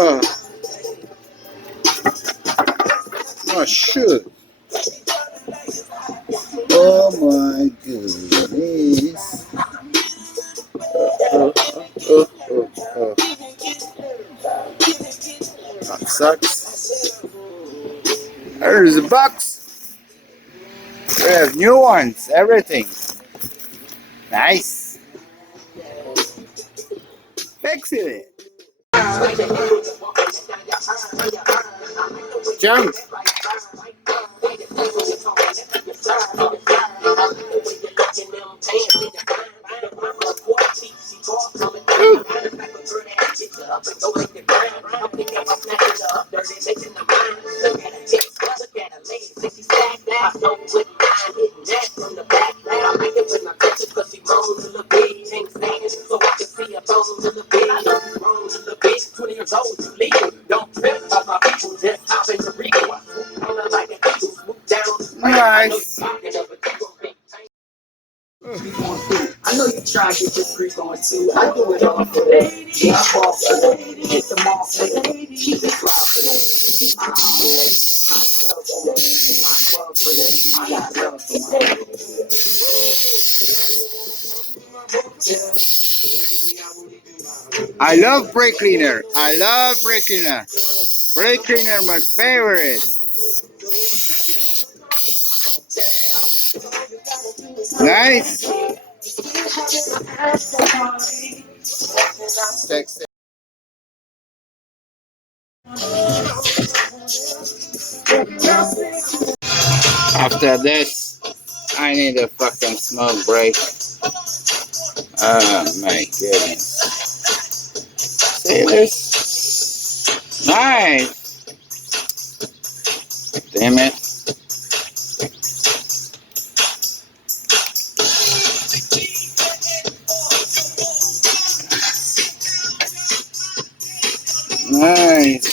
Oh, oh shit. Oh my goodness. Oh, oh. That sucks. There's a box. We have new ones, everything. Nice. Excellent. Jump. Nice. I know you try to get your freak on too. I do it all for that. Yeah, I fall for that. Hit the mall for that. Keep it fly for that. Keep my eye on that. I sell for that. My club for that. I got love for that. I love brake cleaner. I love brake cleaner. Brake cleaner, my favorite. Nice. Text. After this, I need a fucking smoke break. Oh my goodness. See this? Nice. Damn it. Nice.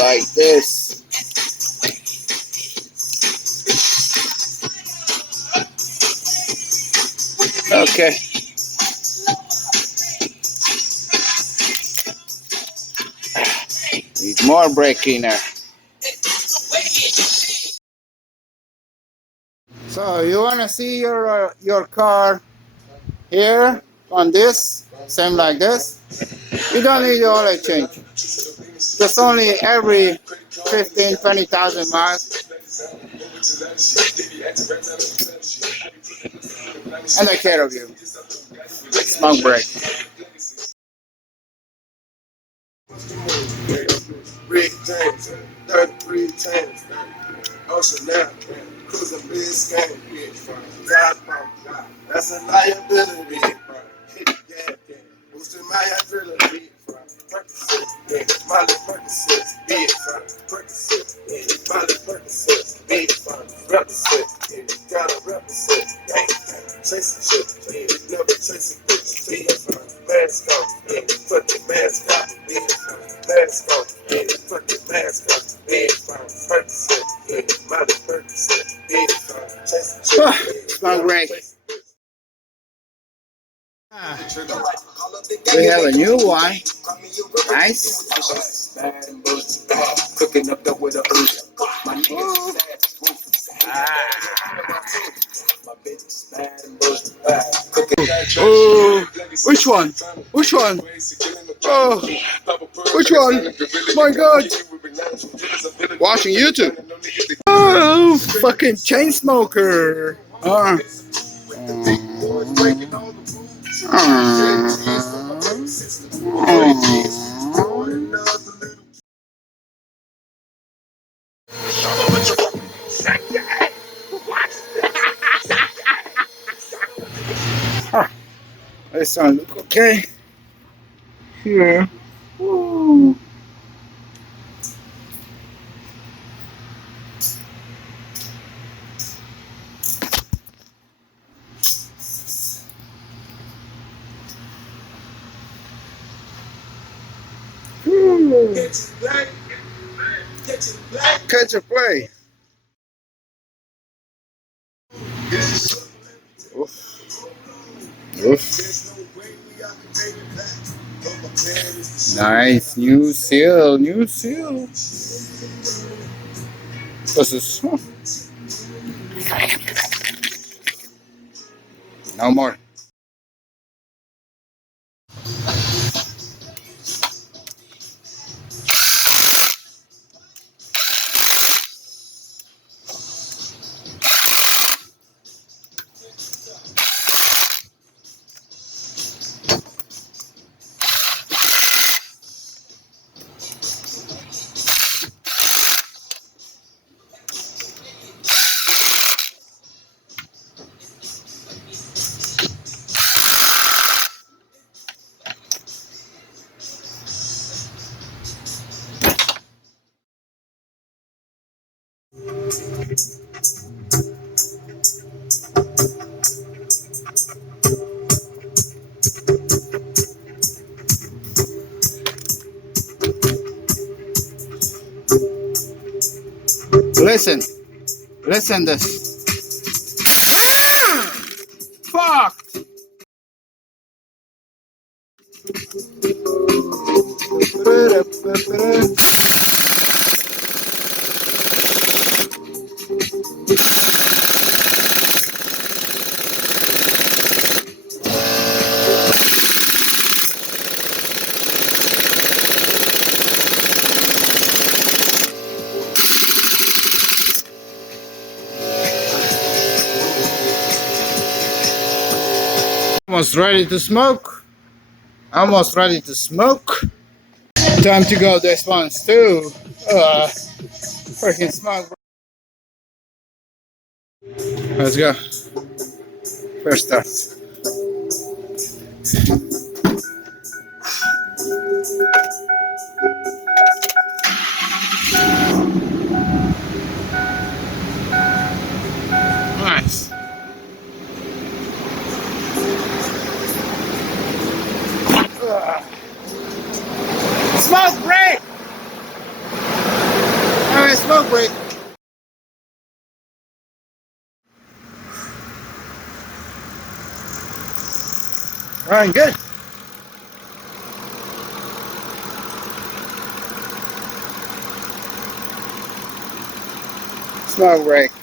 Like this. Okay. Need more brake cleaner. So you wanna see your car here on this, same like this? You don't need the oil change. Just only every 15-20,000 miles. And I care of you. Smoke break. Rick James, 33 times, Ocean now, cruising Biscayne, that's a liability, hit the gas, boosting my adrenaline, Percocet, Molly Percocet, big fun, Percocet, Molly Percocet, big fun, represent, gotta represent, chasing shit, never chasing bitch, big fun, mask off, put the mask off, big fun, mask off, put the mask off, big fun, Percocet, Molly Percocet, big fun, chasing shit, Smoke break. We have a new one. Nice. Cooking up the with a Oh, which one? Which one? Oh, which one? My God. Watching YouTube. Oh, fucking chain smoker. This one look okay. Here. Woo. Catch a play. Oof. Oof. Nice, new seal, new seal. This is no more. Listen, listen this. Fuck! Almost ready to smoke. Almost ready to smoke. Time to go this one's too. Freaking smoke. Let's go. First start. Nice. Smoke break! Alright, smoke break. Alright, good. Smoke break.